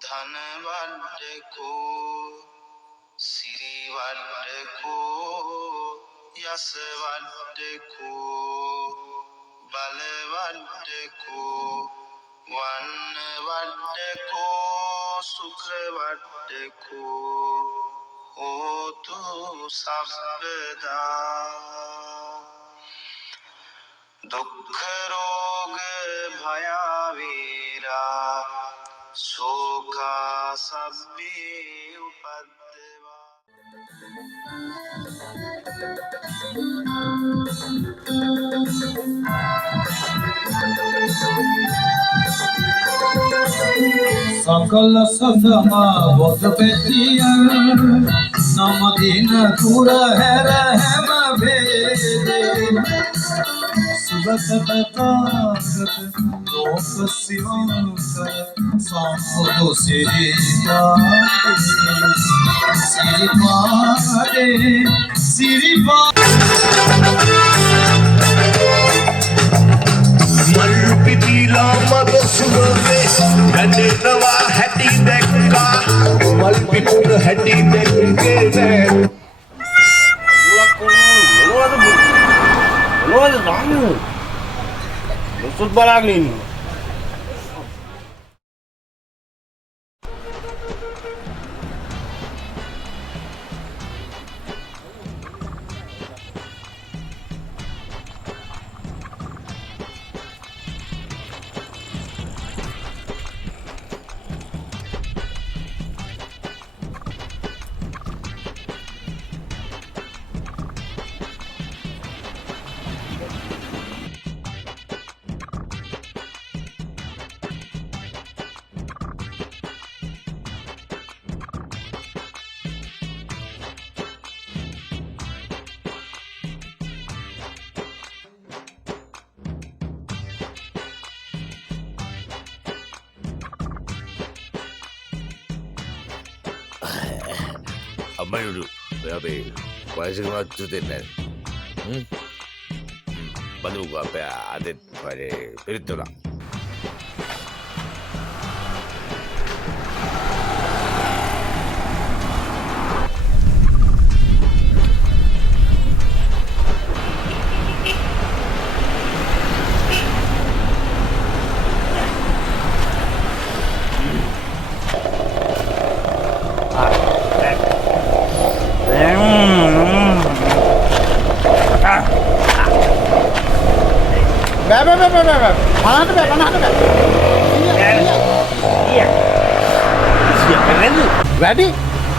धनवड्डको सिरिवड्डको यशवड्डको බලවඩ්ඩको වන්නවඩ්ඩको සුඛවඩ්ඩको හෝතු සබ්බදා දුක්ඛ රෝග භයවේරා शोका सब्बे उपद्रवा सकल सदमा बोध बेतिया नम दिन दूर है रहम भेदे सुबत बतागत लोक शिवंकर सांपो सिरि पारे सिरि මල්පිතිලා මද සුරේ ගන්නවා හැටි දැක්කා මල්පිතුර හැටි දැක්කේ නෑ මොනවද දාන්නේ සුත් බලාගෙන ඉන්නේ අම්මයි උඩු අපේ වයසක මත්තු දෙන්න බඳුක අපේ අදෙත් වරේ පිරිත්තුලා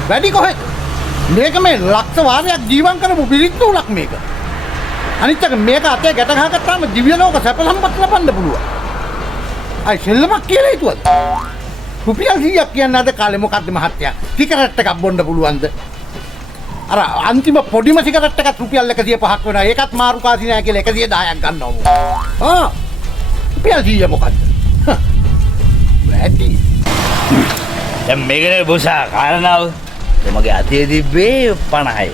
වැඩි කොහෙද මේක මේ ලක්ෂ වාරයක් ජීවන් කරපු පිරිත්තු උලක් මේක අනිත් එක මේක අතේ ගැට ගහගත්තාම දිව්‍ය ලෝක සැප සම්පත් ලබන්න පුළුවන් අය සෙල්ලමක් කියලා හිතුවද රුපියල් 100ක් කියන්නේ අද කාලේ මොකද්ද මහත්තයා සිගරට් එකක් බොන්න පුළුවන්ද අර අන්තිම පොඩිම සිගරට් එකක් රුපියල් 105ක් වෙනවා ඒකත් මාරු කාසි නෑ කියලා 110ක් ගන්නවා රුපියල් 100 මොකද්ද වැඩි දැන් මේකනේ බුසා කාරණාව මගේ අතේ තිබ්බේ 50යි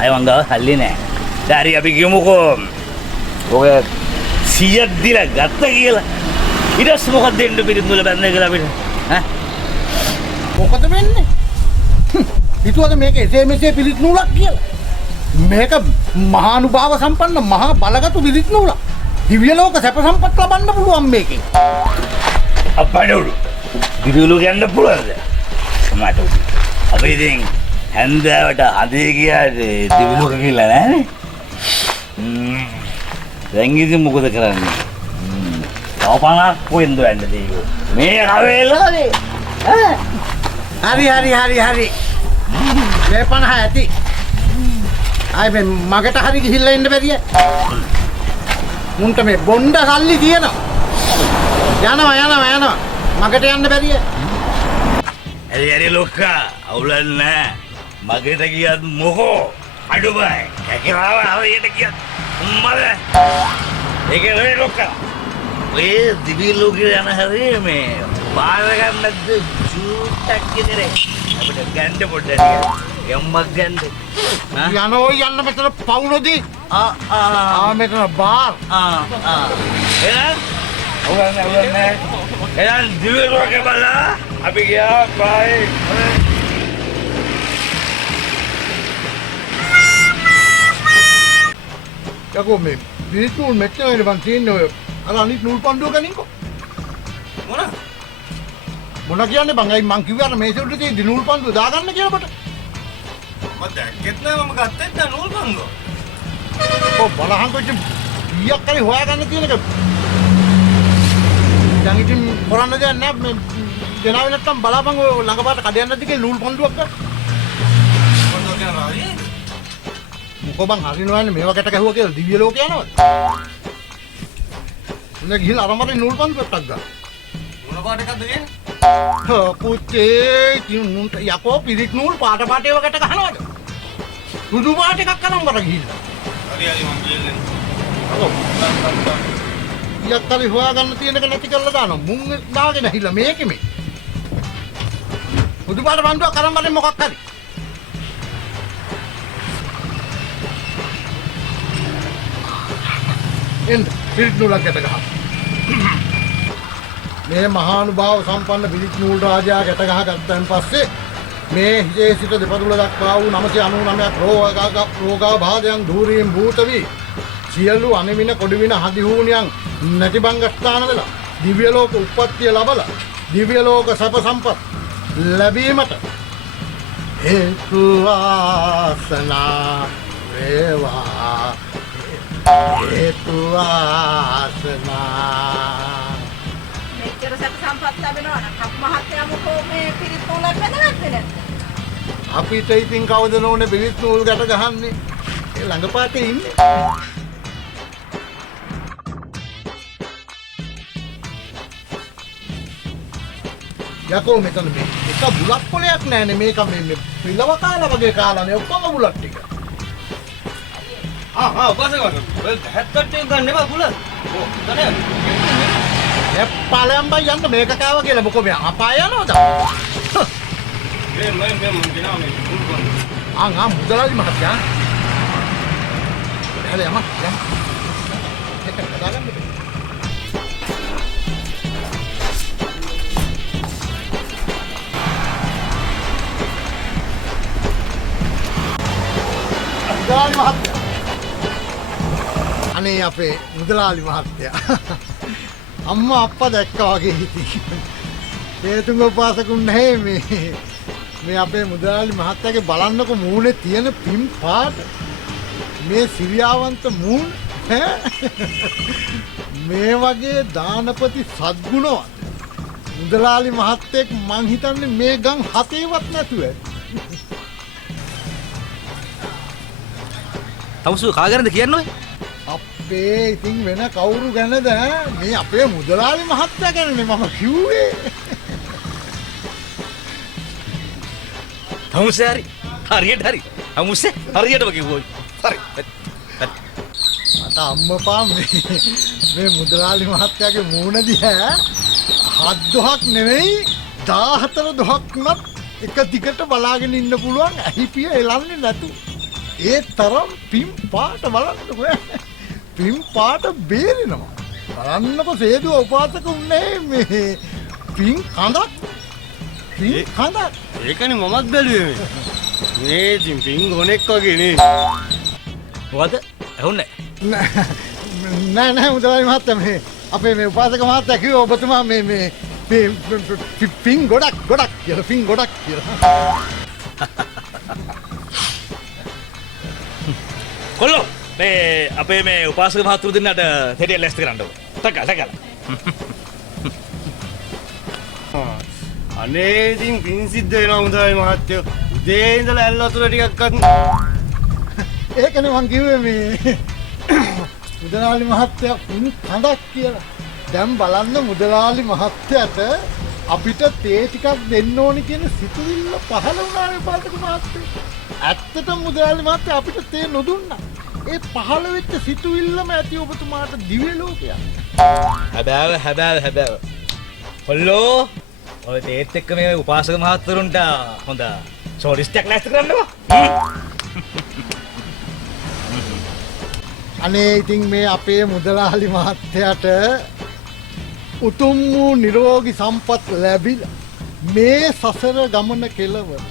අය වංගව සල්ලි නෑ දැන් හරි අපි ගිමුකෝ ඔය 100ක් දීලා ගත්ත කියලා ඊට පස්සේ මොකද දෙන්න පිළිතුරු බැන්නේ කියලා අපිට ඈ මොකද වෙන්නේ හිතුවද මේක එසේ මෙසේ පිළිත් නූලක් කියලා මේක මහානුභාව සම්පන්න මහා බලගතු පිළිත් නූලක් දිව්‍ය ලෝක සැප සම්පත් ලබන්න පුළුවන් මේකෙන් අපඩවලු දිව්‍ය ලෝක යන්න පුළුවන්ද මට අපි ඉතින් හැන්දෑවට අදේ ගියාට දිව්‍ය ලෝක කියලා නෑනේ දැන් ඉතින් මොකද කරන්නේ තවපනක් කොහෙන්ද යන්නේ දෙයියෝ මේ රවෙලානේ හරි මේ 50 ඇති ආයි මේ මගට හරි ගිහිල්ලා ඉන්න බැරිය මුන්ට මේ බොණ්ඩ සල්ලි තියෙනවා යනවා මගට යන්න බැරිය හරි ලොක්කා අවුලක් නෑ මගට ගියත් මොකෝ අඩු බයි. කැකිලාව හරියට කියත් මල. ඒක නෙවෙයි ලොක්කා. ඔය දිවි ලෝකේ යන හැරේ මේ බාර ගන්නද චූට්ටක් කිදරේ. අපිට ගන්න පොඩ්ඩක් යම්මක් ගන්න. යනෝ යන්න මෙතන පවුනොදී. මෙතන බාර්. එහෙනම් දිවි ලෝකේ බලලා අපි ගියා බයි. යකෝ මේ පිරිත් නූල් මෙච්චර වෙන බං තියෙන්නේ ඔය අර අනිත් නූල් පන්දුව ගනින්කෝ. මොන කියන්නේ බං? අයි මං කිව්වේ අර මේසෙ උඩ තියෙන නූල් පන්දුව දාගන්න කියලා කොට. මම දැක්කෙත් නෑ මම ගත්තෙත් නෑ නූල් පන්දුව. ඔව් බලහන්කෝ ඉතින් ඊයක් කරේ හොයාගන්න තියෙන එක. දැන් ඉතින් කරන්න දෙයක් නෑ මේ ගෙනාවේ නැත්තම් බලාපන් ඔය ළඟපාත කඩයන් නැද්ද කියලා නූල් පන්දුවක් ගන්න. පන්දුව කියනවා රාජේ. මොකෝ බං හරිනවන්නේ මේවා ගැට ගැහුවා කියලා දිව්‍ය ලෝකේ යනවද? උනේ ගිහලා අරමරේ නූල් පන්දුවක් ගන්න. මොන පාට එකක්ද කියන්නේ? පුතේ යකෝ පිරිත් නූල් පාට ඒව ගැට ගහනවද? සුදු පාට එකක් අරන් ගිහිල්ලා. හරි හරි මම කියන්නේ. යක්තරි හොයාගන්න තියෙනක නැති කරලා දානවා. මුං දාගෙන ඇහිලා මේකෙ මේ. සුදු පාට බන්දුවක් අරන් බලන්න මොකක් හරි. එන්න පිරිත් නූලක් ගැට ගහන්න. මේ මහානුභාව සම්පන්න පිරිත් නූල් රාජයා ගැට ගහගත්තන් පස්සේ මේ හිතේ සිට දෙපතුල දක්වා වූ 999ක් රෝගාබාධයන් ධූරීන් භූත වී සියලු අනිමින කොඩිවින හදිහූනියන් නැතිබංග ස්ථාන වෙලා දිව්‍ය ලෝක උප්පත්තිය ලැබලා දිව්‍ය ලෝක සැප සම්පත් ලැබීමට හේතු වාසනා වේවා. හේතු වාසනා. මෙච්චර සැප සම්පත් ලැබෙනවා නම් අප මහත්තයා මොකෝ මේ පිරිත් නූලක් වැදගත් නැද්ද? අපිට ඉතින් කවුද නෝනේ පිරිත් නූල් ගැට ගහන්නේ? ඒ ළඟපාතේ ඉන්නේ. යකෝ මෙතන මේ එක බුලත් පොලයක් නැහැනේ මේක මේ පිළව කාලා වගේ කාලානේ ඔක්කොම බුලත් ටික. උපාසකවරු. ඔය 70ට ගන්න එපා බුල. ඔව් ගන්න. එප්පලම් බයි යන්න මේක කාව කියලා මොකෝ මේ අපාය යනවද? මම ගෙනාව මේ නූල් පන්දුව. මුදලාලි මහත්තයා. හරි යම. ඒක කඩාගන්න බෑ. මුදලාලි මහත්තයා. අනේ අපේ මුදලාලි මහත්තයා. අම්මා අප්පා දැක්කා වගේ හිටියේ. හේතුංග උපාසකුන් නැහැ මේ අපේ මුදලාලි මහත්තයාගේ බලන්නකො මූණේ තියෙන පිම් පාට. මේ සිරියාවන්ත මූණ මේ වගේ දානපති සද්ගුණවත් මුදලාලි මහත්තයෙක් මං හිතන්නේ මේ ගම් 7වත් නැතුව. තවසු කාගෙනද කියන්නේ? අපේ ඉතින් වෙන කවුරු ගැනද මේ අපේ මුදලාලි මහත්තයා ගැනනේ මම කිව්වේ. තමුසේ හරියට හරි. තමුසේ හරියටම කිව්වෝ. හරි. අත අම්මපා මේ මුදලාලි මහත්තයාගේ මූණ දිහා 7 දොහක් නෙවෙයි 14 දොහක්වත් එක දිගට බලාගෙන ඉන්න පුළුවන් ඇහිපිය එලන්නේ නැතු. ඒ තරම් පිම් පාට බලන්නකො. පිම් පාට බේරෙනවා. බලන්නකො සේදුව උපාසකුන්නේ මේ පිම් කඳක්. පිම් කඳක්. ඒකනේ මමත් බැලුවේ මේ. මේ ඉතින් පින් ගොනෙක් වගේ නේ. මොකද? ඇහුන්නේ නෑ මුදලාලි මහත්තයා මේ අපේ මේ උපාසක මහත්තයා කිව්වා ඔබතුමා මේ පින් ගොඩක් කියලා පින් ගොඩක් කියලා. කොල්ලෝ මේ අපේ මේ උපාසක මහතුරු දෙන්නට හෙටිය ලැස්ති කරන්න ඕන. තකලා. අනේ ඉතින් පින් සිද්ධ වෙනවා මුදලාලි මහත්තයෝ. උදේ ඉඳලා ඇල් වතුර ටිකක් අත්. ඒකනේ මං කිව්වේ මේ මුදලාලි මහත්තයා පින් කඳක් කියලා. දැන් බලන්න මුදලාලි මහත්තයාට අපිට තේ ටිකක් දෙන්න ඕනි කියන සිතුවිල්ල පහළ වුණානේ පාසක මහත්තයෝ. ඇත්තටම මුදලාලි මහත්තයා අපිට තේ නොදුන්නා. ඒ පහළ වෙච්ච සිතුවිල්ලම ඇති ඔබතුමාට දිව්‍ය ලෝකයක්. හැබෑව. කොල්ලෝ ඔය තේත් එක්ක මේ උපාසක මහත්වරුන්ට හොඳ ෂෝරිස්ට්යක් ලෑස්ති කරන්නකෝ. අනේ ඉතින් මේ අපේ මුදලාලි මහත්තයාට උතුම් වූ නිරෝගී සම්පත් ලැබිලා මේ සසර ගමන කෙලවර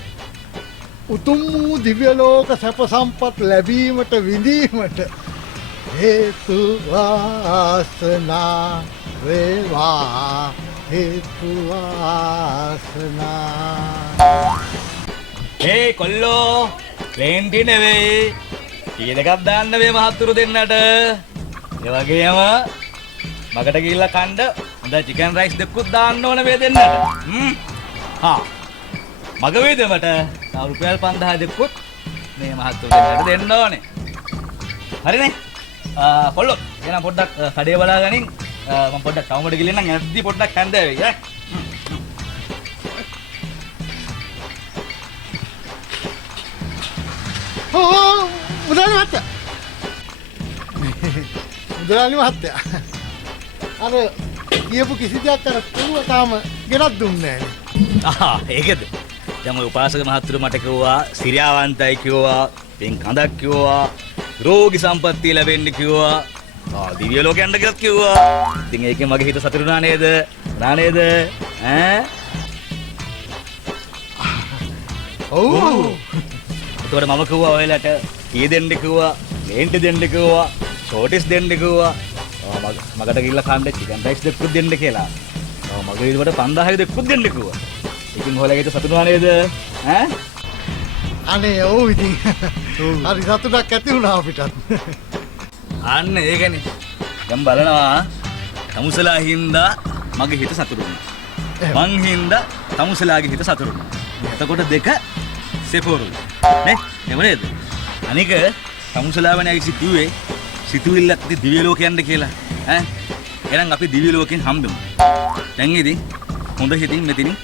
උතුම් වූ දිව්‍ය ලෝක සැප සම්පත් ලැබීමට විඳීමට හේතු වාසනා වේවා හේතු වාසනා. ඒ කොල්ලෝ ප්ලේන්ටි නෙවෙයි ටී දෙකක් දාන්න මේ මහත්තුරු දෙන්නට. ඒ වගේම මකට ගිහිල්ලා කන්න හොඳ චිකන් රයිස් දෙකකුත් දාන්න ඕන මේ දෙන්නට. මග වේදමට තව රුපියල් 5000 දෙකකුත් මේ මහත්තුරු දෙන්නට දෙන්න ඕනේ. හරිනේ? කොල්ලෝ එහෙනම් පොඩ්ඩක් කඩේ බලා ගනින්. මම පොඩ්ඩක් ටවුමට ගිහින් නම් ඇද්දි පොඩ්ඩක් හැන්දෑවේ ඈ. මුදලාලි මහත්තයා. මුදලාලි මහත්තයා. අර කියපු කිසි දෙයක් අර පුරුව තාම ගෙනත් දුන්නේ නැහැ. ඒකද? දැන් ඔය උපාසක මහත්තුරු මට කිව්වා සිරියාවන්තයි කිව්වා, පින් කඳක් කිව්වා, රෝගී සම්පත්තිය ලැබෙන්න කිව්වා, දිව්‍ය ලෝකෙ යන්න කියලා කිව්වා. ඉතින් ඒකෙන් මගේ හිත සතුටු වුණා නේද? ඈ? ඔව්. ඒතකොට මම කිව්වා ඔයාලට කී දෙන්න කිව්වා, මේන්ට දෙන්න කිව්වා, ෂෝටිස් දෙන්න කිව්වා. මකට ගිහිල්ලා කන්න චිකන් රයිස් දෙකක් දෙන්න කියලා. මගේ ඊට 5000 දෙකක් දෙන්න කිව්වා. ඉතින් ඔයාලගේ හිත සතුටු වුණා නේද? ඈ? අනේ ඔව් ඉතින්. හරි සතුටක් ඇති වුණා අපිටත්. අන්න ඒකනේ. දැන් බලනවා තමුසලා හින්දා මගේ හිත සතුටු වුණා. මං හින්දා තමුසලාගේ හිත සතුටු වුණා. එතකොට දෙක සෙපොරු. නේ? එහෙම නේද? අනික තමුසලාවනේ අයිසි කිව්වේ සිතුවිල්ලක් දිව්‍ය ලෝකෙ යන්න කියලා. ඈ? එහෙනම් අපි දිව්‍ය ලෝකෙන් හම්බෙමු. දැන් ඉතින් හොඳ හිතින් මෙතනින්